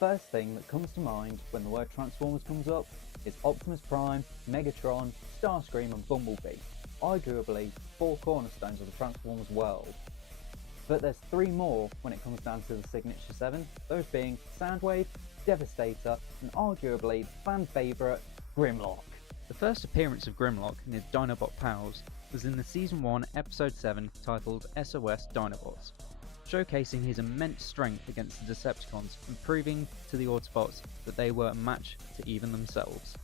first thing that comes to mind when the word Transformers comes up is Optimus Prime, Megatron, Starscream and Bumblebee, arguably 4 cornerstones of the Transformers world. But there's 3 more when it comes down to the Signature 7, those being Soundwave, Devastator and arguably the fan favourite, Grimlock. The first appearance of Grimlock and his Dinobot pals was in the Season 1 Episode 7 titled SOS Dinobots, showcasing his immense strength against the Decepticons and proving to the Autobots that they were a match to even themselves.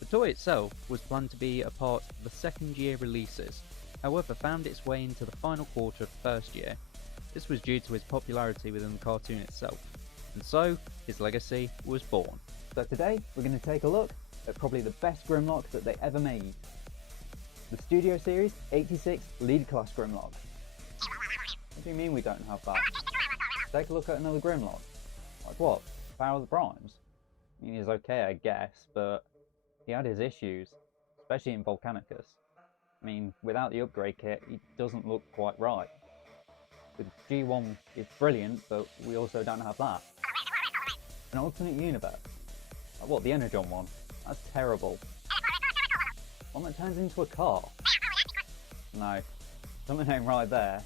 The toy itself was planned to be a part of the second year releases, however found its way into the final quarter of the first year. This was due to his popularity within the cartoon itself, and so his legacy was born. So today we're going to take a look at probably the best Grimlock that they ever made. The Studio Series 86 Lead Class Grimlock. What do you mean we don't have that? Take a look at another Grimlock. Like what? Power of the Primes? I mean, he's okay I guess, but he had his issues, especially in Volcanicus. I mean, without the upgrade kit, he doesn't look quite right. With G1, it's brilliant, but we also don't have that. An alternate universe. Like what, the Energon one? That's terrible. One that turns into a car? No, something ain't right there.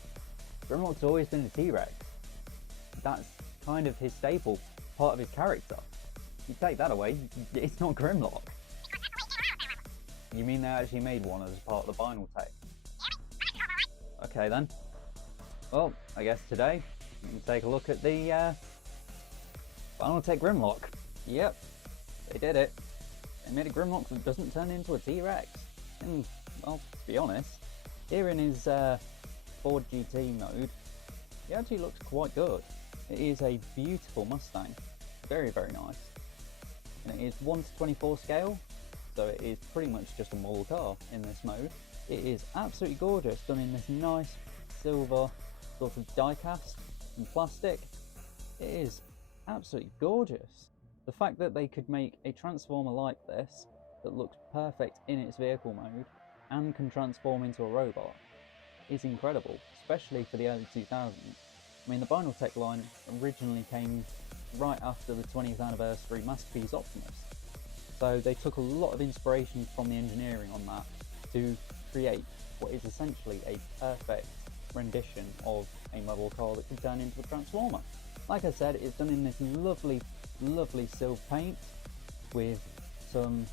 Grimlock's always been a T-Rex. That's kind of his staple, part of his character. You take that away, it's not Grimlock. You mean they actually made one as part of the Binaltech? Okay then. Well, I guess today we can take a look at the Binaltech Grimlock. Yep, they did it. They made a Grimlock that doesn't turn into a T-Rex. And, well, to be honest, here in his Ford GT mode, he actually looks quite good. It is a beautiful Mustang. Very, very nice. And it is 1:24 scale, so it is pretty much just a model car in this mode. It is absolutely gorgeous, done in this nice silver sort of die-cast and plastic. It is absolutely gorgeous. The fact that they could make a Transformer like this that looks perfect in its vehicle mode and can transform into a robot is incredible, especially for the early 2000s. I mean, the Binaltech line originally came right after the 20th anniversary Masterpiece Optimus, so they took a lot of inspiration from the engineering on that to create what is essentially a perfect rendition of a model car that could turn into a Transformer. Like I said, it's done in this lovely silver paint with some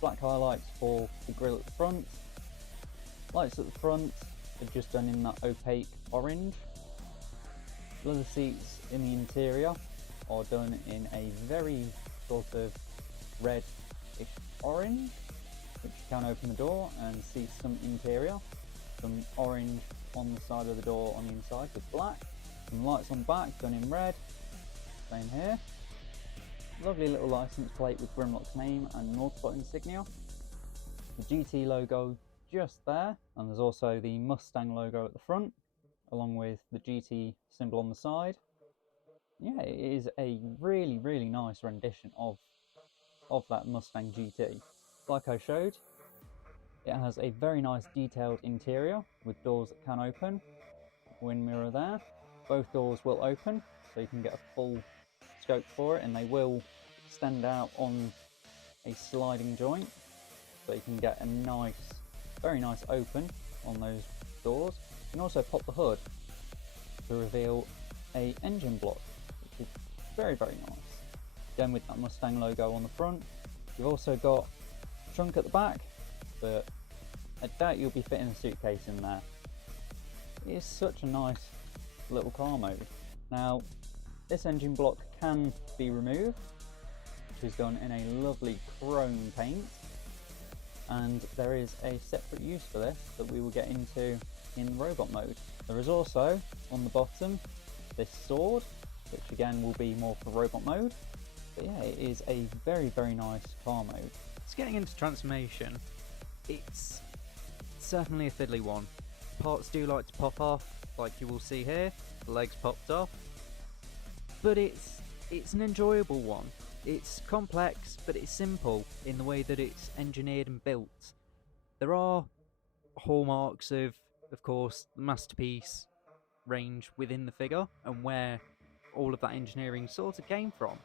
black highlights for the grille at the front. Lights at the front are just done in that opaque orange. Leather seats in the interior are done in a very sort of red-ish orange, which you can open the door and see some interior. Some orange on the side of the door on the inside with black. Some lights on the back done in red. Same here. Lovely little license plate with Grimlock's name and Autobot insignia. The GT logo just there, and there's also the Mustang logo at the front, along with the GT symbol on the side. Yeah, it is a really nice rendition of that Mustang GT. Like I showed, it has a very nice detailed interior with doors that can open. Wind mirror there. Both doors will open, so you can get a full scope for it, and they will extend out on a sliding joint, so you can get a nice, very nice open on those doors. You can also pop the hood to reveal a engine block, which is very nice. Again with that Mustang logo on the front. You've also got a trunk at the back, but I doubt you'll be fitting a suitcase in there. It is such a nice little car mode. Now, this engine block can be removed, which is done in a lovely chrome paint, and there is a separate use for this that we will get into in robot mode. There is also, on the bottom, this sword, which again will be more for robot mode. But yeah, it is a very nice car mode. So getting into transformation, it's certainly a fiddly one. Parts do like to pop off, like you will see here. The legs popped off. But it's an enjoyable one. It's complex, but it's simple in the way that it's engineered and built. There are hallmarks of course, the Masterpiece range within the figure and where all of that engineering sort of came from.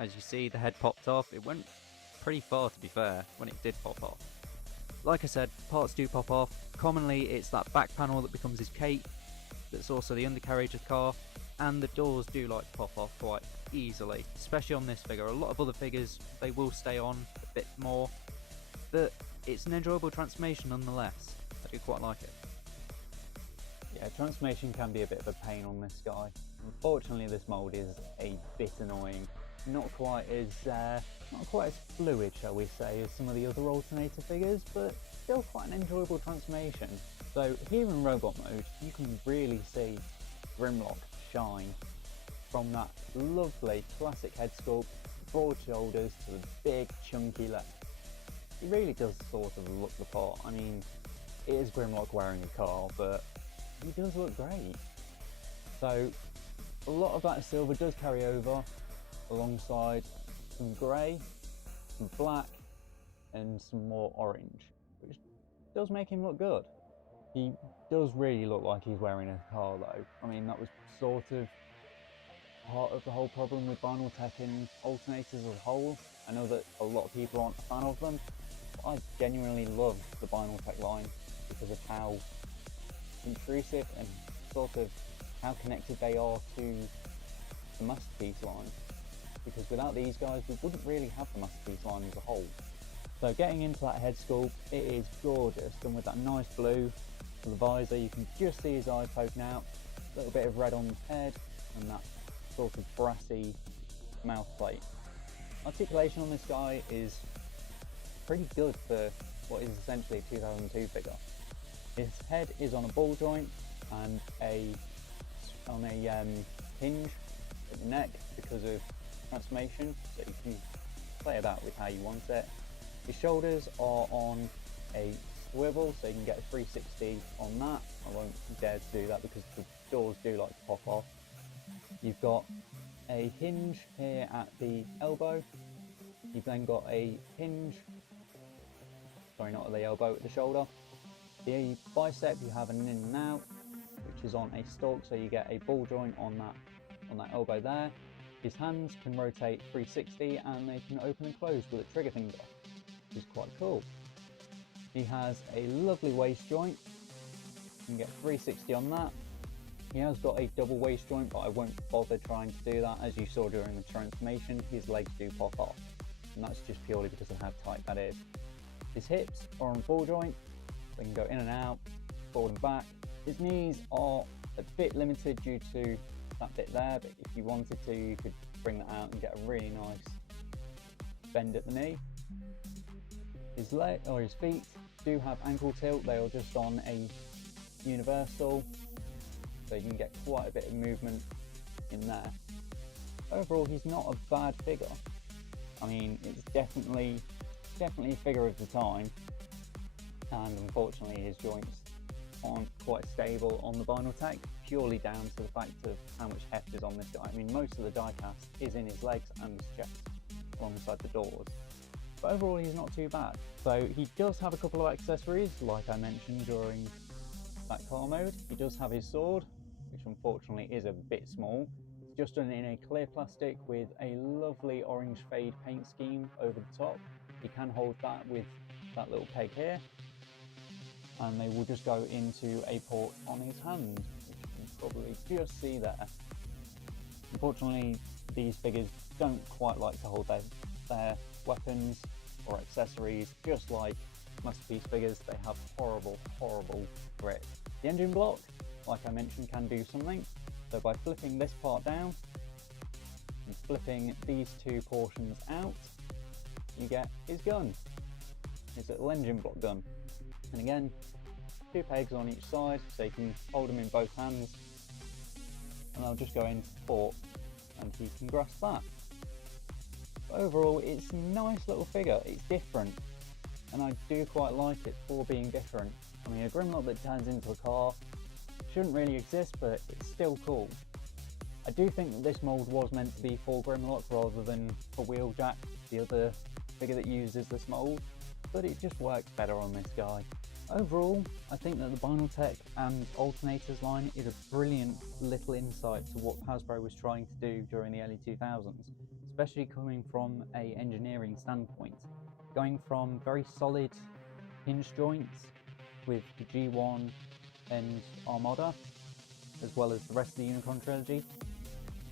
As you see, the head popped off. It went pretty far, to be fair, when it did pop off. Like I said, parts do pop off. Commonly it's that back panel that becomes his cape, that's also the undercarriage of the car, and the doors do like to pop off quite easily, especially on this figure. A lot of other figures, they will stay on a bit more, but it's an enjoyable transformation nonetheless. I do quite like it. Yeah, transformation can be a bit of a pain on this guy. Unfortunately, this mould is a bit annoying. Not quite as fluid, shall we say, as some of the other alternator figures, but still quite an enjoyable transformation. So here in robot mode, you can really see Grimlock shine from that lovely classic head sculpt, broad shoulders to the big chunky legs. He really does sort of look the part. I mean, it is Grimlock wearing a car, but he does look great. So a lot of that silver does carry over alongside some grey, some black and some more orange, which does make him look good. He does really look like he's wearing a car though. I mean, that was sort of part of the whole problem with Binaltech and alternators as a whole. I know that a lot of people aren't a fan of them, but I genuinely love the Binaltech line because of how intrusive and sort of how connected they are to the Masterpiece line. Because without these guys, we wouldn't really have the Masterpiece line as a whole. So getting into that head sculpt, it is gorgeous, done with that nice blue. For the visor, you can just see his eye poking out, a little bit of red on the head, and that sort of brassy mouth plate. Articulation on this guy is pretty good for what is essentially a 2002 figure. His head is on a ball joint and on a hinge at the neck because of transformation, so you can play about with how you want it. His shoulders are on a swivel, so you can get a 360 on that. I won't dare to do that because the doors do like to pop off. You've got a hinge here at the elbow. You've then got a hinge, sorry, not at the elbow, at the shoulder. The bicep, you have an in and out, which is on a stalk, so you get a ball joint on that elbow there. His hands can rotate 360 and they can open and close with a trigger finger, which is quite cool. He has a lovely waist joint. You can get 360 on that. He has got a double waist joint, but I won't bother trying to do that. As you saw during the transformation, his legs do pop off, and that's just purely because of how tight that is. His hips are on a ball joint. They can go in and out, forward and back. His knees are a bit limited due to that bit there, but if you wanted to, you could bring that out and get a really nice bend at the knee. His leg or his feet do have ankle tilt. They are just on a universal, so you can get quite a bit of movement in there. Overall, he's not a bad figure. I mean, it's definitely a figure of the time, and unfortunately his joints aren't quite stable on the Binaltech, purely down to the fact of how much heft is on this guy. I mean, most of the die cast is in his legs and his chest alongside the doors, but overall he's not too bad. So he does have a couple of accessories, like I mentioned during that car mode. He does have his sword, which unfortunately is a bit small. It's just done in a clear plastic with a lovely orange fade paint scheme over the top. He can hold that with that little peg here, and they will just go into a port on his hand, which you can probably just see there. Unfortunately, these figures don't quite like to hold their weapons or accessories, just like Masterpiece figures. They have horrible grip. The engine block, like I mentioned, can do something. So by flipping this part down and flipping these two portions out, you get his gun, his little engine block gun. And again, two pegs on each side, so you can hold them in both hands, and they'll just go into port, and he can grasp that. But overall, it's a nice little figure. It's different, and I do quite like it for being different. I mean, a Grimlock that turns into a car shouldn't really exist, but it's still cool. I do think that this mould was meant to be for Grimlock rather than for Wheeljack, the other figure that uses this mould, but it just works better on this guy. Overall, I think that the Binaltech and Alternators line is a brilliant little insight to what Hasbro was trying to do during the early 2000s, especially coming from an engineering standpoint. Going from very solid hinge joints with the G1 and Armada, as well as the rest of the Unicron trilogy,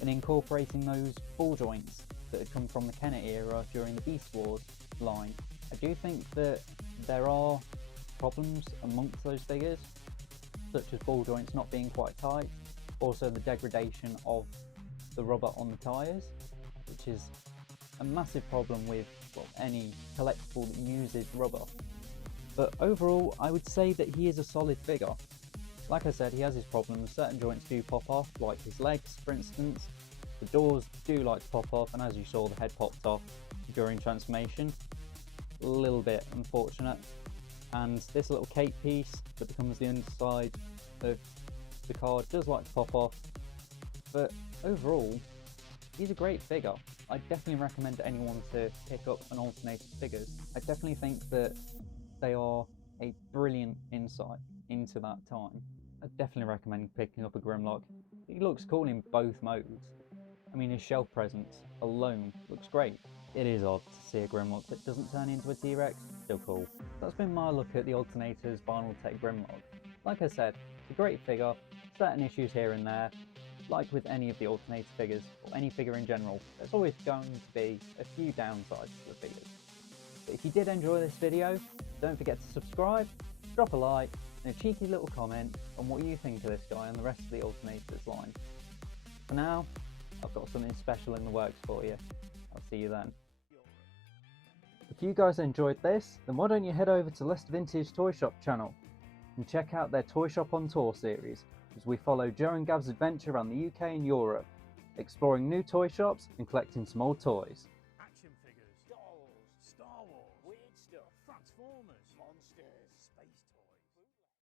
and incorporating those ball joints that had come from the Kenner era during the Beast Wars line. I do think that there are problems amongst those figures, such as ball joints not being quite tight, also the degradation of the rubber on the tyres, which is a massive problem with any collectible that uses rubber. But overall, I would say that he is a solid figure. Like I said, he has his problems. Certain joints do pop off, like his legs, for instance. The doors do like to pop off, and as you saw, the head popped off during transformation. A little bit unfortunate. And this little cape piece that becomes the underside of the card does like to pop off. But overall, he's a great figure. I definitely recommend to anyone to pick up an alternated figures. I definitely think that they are a brilliant insight into that time. I definitely recommend picking up a Grimlock. He looks cool in both modes. I mean, his shelf presence alone looks great. It is odd to see a Grimlock that doesn't turn into a T-Rex, still cool. That's been my look at the Alternators Binaltech Grimlock. Like I said, it's a great figure, certain issues here and there. Like with any of the Alternator figures, or any figure in general, there's always going to be a few downsides to the figures. But if you did enjoy this video, don't forget to subscribe, drop a like, and a cheeky little comment on what you think of this guy and the rest of the Alternators line. For now, I've got something special in the works for you. I'll see you then. If you guys enjoyed this, then why don't you head over to Leicester Vintage Toy Shop channel and check out their Toy Shop on Tour series, as we follow Joe and Gav's adventure around the UK and Europe, exploring new toy shops and collecting some old toys. Action figures, dolls, Star Wars, weird stuff, Transformers, monsters, space